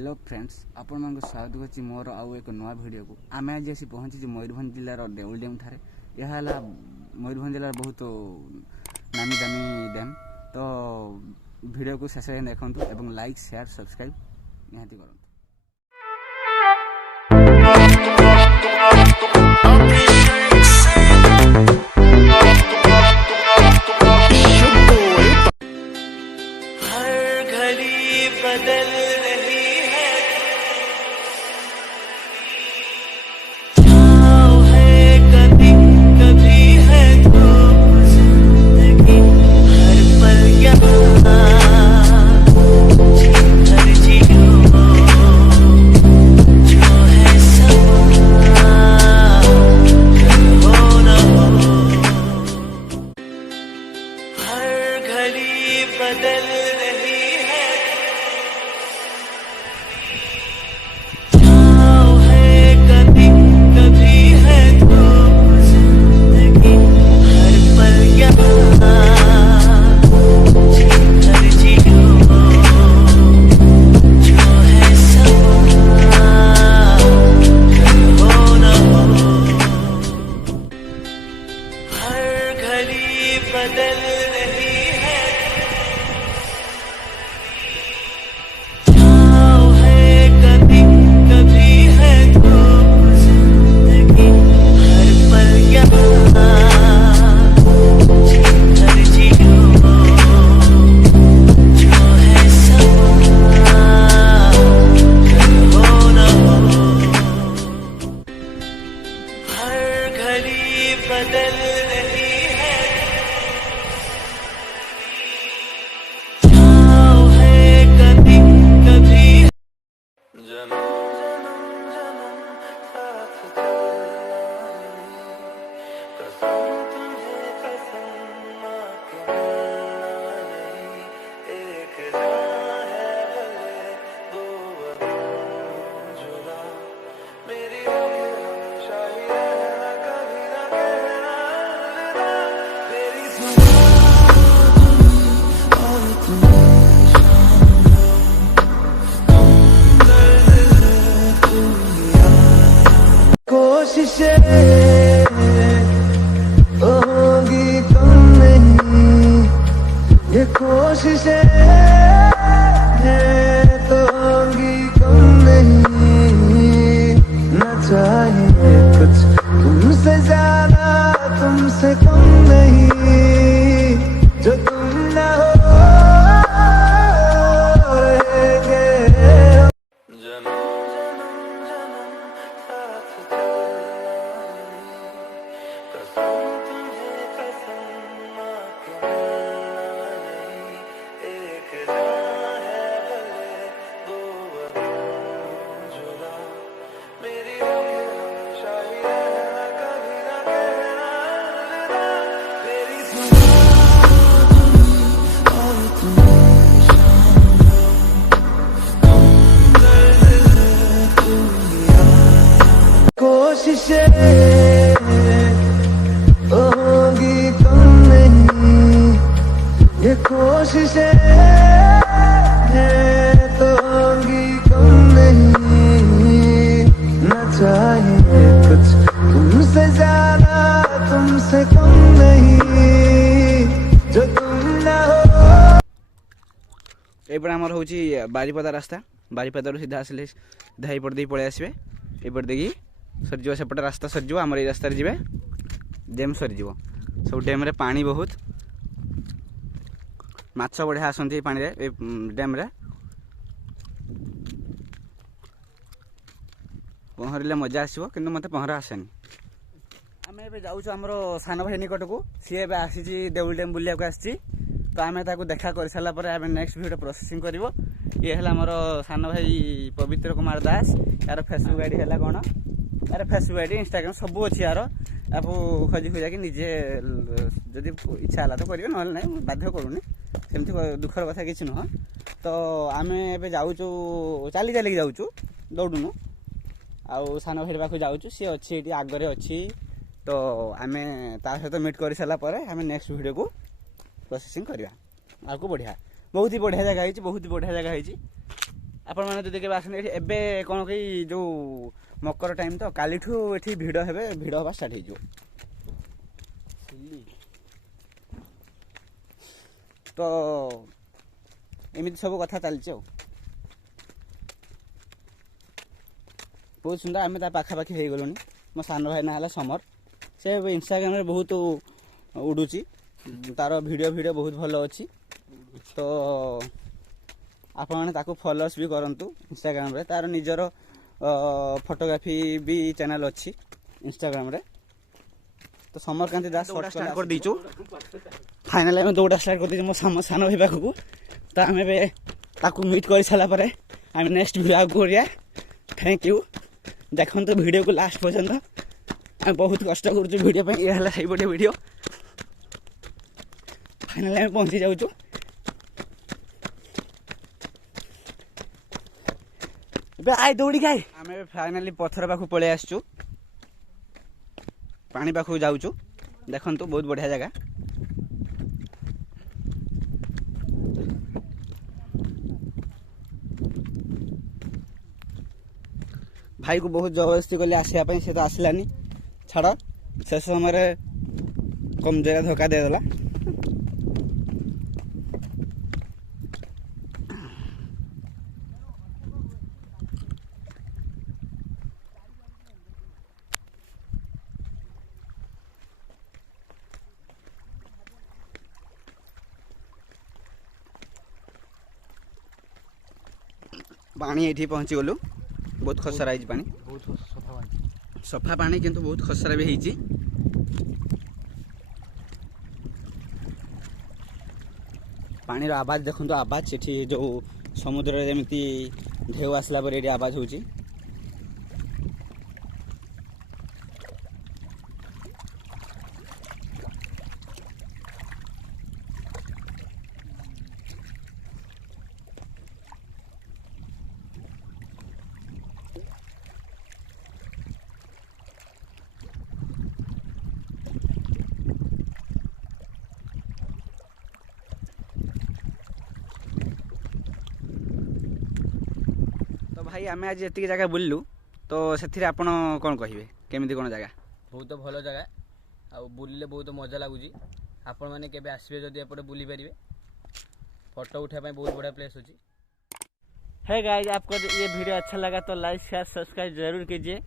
Hello friends आपण मान स्वागत करछि मोर आउ एक नवा वीडियो को आमे आज आसी पहुंची मयूरभंज जिलार देउली डैम ठारे यह मयूरभंज जिलार बहुत नामी दामी डैम तो वीडियो को शेष देखंतु एवं लाइक शेयर सब्सक्राइब निहाती करंतु। होगी तुम नहीं ये कोशिशें तो होगी तुम नहीं न चाहिए कुछ तुमसे ज्यादा तुमसे कम नहीं जो तुम ना हो रहेंगे कोशिशें होगी तुम नहीं ये कोशिशें तो होगी तुम नहीं न चाहिए कुछ तुमसे ज्यादा तुमसे कम नहीं जो तुम ना हो। एपटे आमर हूँ बारीपदा रास्ता बारीपदा सीधा आसले सीधा यपट दे पलि आसबे एपट देखिए सरज सेपटे रास्ता सरज आम ये रास्तार जी डैम सरज सब डैम रे पानी बहुत माछ बढ़िया आसती पानी रे डैम रे पहरिले मजा आसो कि मत पहरा आसेनी। आम ए जाऊँ आमर सान भाई निकट को सी ए आसी देउली डैम बुलिया को आसी तो आम देखा कर सारा पर आम नेक्स्ट वीडियो प्रोसेसिंग कर ये है आमर सान भाई पवित्र कुमार दास यार फेसबुक आईडी है कौन यार फेसबुक आईडी इंस्टाग्राम सब अच्छी यार आपको खोजी खोजा कि निजे जदि इच्छा है तो करेंगे ना ना बाध्य करूनी सेमती दुखर कथा किसी नुह तो आम ए जाऊँ चली चलिक जाऊँ दौड़ुनु आउ सान भाई पाक जाऊँ सी अच्छी ये आगे अच्छी तो आम सहित मीट कर सारापर आम नेक्स्ट वीडियो को प्रोसेसिंग करवा आगे बढ़िया बहुत ही बढ़िया जगह है बहुत ही बढ़िया जगह है आपण मैंने जदि केबे आसन एबे कोन कि जो मकर टाइम तो कालीठू एठी भिड़ हेबे भिड़ हवा स्टार्ट हो तो एमती सब कथा चलचे बहुत सुंदर आम पाखापाखि हो गलुनी मो सान भाई ना समर से इंस्टाग्राम रे बहुत उड़ुची तार वीडियो बहुत भल अच्छी तो आपण मैंने ताको फॉलोअर्स भी करंतु इंस्टाग्राम रे तार निजर फोटोग्राफी भी चैनल अच्छी इंस्टाग्राम रे तो समरकांति दास स्टार्ट कर दीचु फाइनल आम दौड़ा स्टार्ट कर दीचु मो सान भाई पाखु तो आम ताकू मीट कर सारा पर आम नेक्स्ट वीडियो करिया थैंक यू देखो तो वीडियो को लास्ट पर्यंत आम बहुत कष्ट करूँ वीडियो पे ये है सही वीडियो फाइनल आम पहुँची जाऊँ आए दौड़ी आए आम फाइनाली पथर पाखु पलि आसचु पानी पाखु जाऊँ देखु बहुत बढ़िया जगह भाई को बहुत जबरदस्ती कले आसापी से तो आसलानी छाड़ शेष समय कम जगह धोखा देदेला पानी ये पहुँची गलु बहुत खसरा है पानी बहुत सफा पानी किंतु बहुत खसरा भी है पानी आवाज देखो तो आवाज ये जो समुद्र जमी ढेउ आसला पर ये आवाज हो भाई आम आज ये जगह बुललु तो से आप कौन कहे केमी कौन जगह बहुत भल जगह आ बुलिले बहुत मजा लगुच आपण मैंने केबे आसबे जदि एपटे बुली पारिबे फोटो उठाई बहुत बढ़िया प्लेस अच्छी है गाइस आपको ये वीडियो अच्छा लगा तो लाइक शेयर सब्सक्राइब जरूर कीजिए।